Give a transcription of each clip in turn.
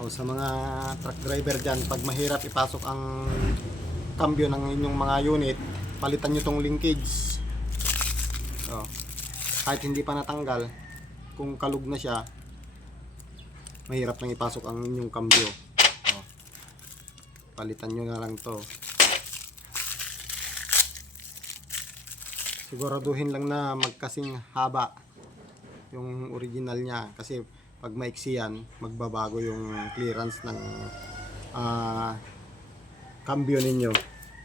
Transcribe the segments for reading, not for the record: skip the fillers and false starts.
O sa mga truck driver dyan, pag mahirap ipasok ang cambio ng inyong mga unit, palitan nyo tong linkage. O, kahit hindi pa natanggal, kung kalug na siya, mahirap nang ipasok ang inyong cambio. O, palitan nyo na lang to. Siguraduhin lang na magkasing haba yung original niya, kasi pag maiksi yan, magbabago yung clearance ng cambio ninyo.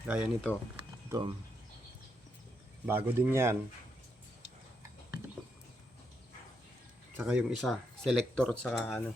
Gaya nito, ito, bago din yan. Saka yung isa, selector at saka ano.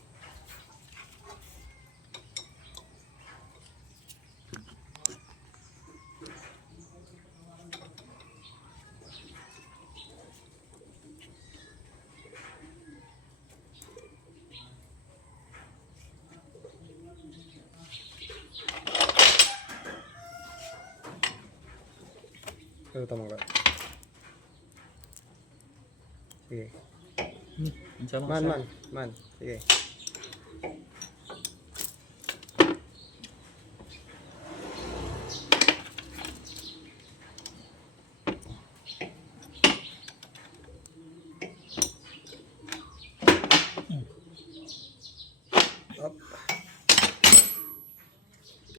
Ito tama ba? Sige. Man. Sige.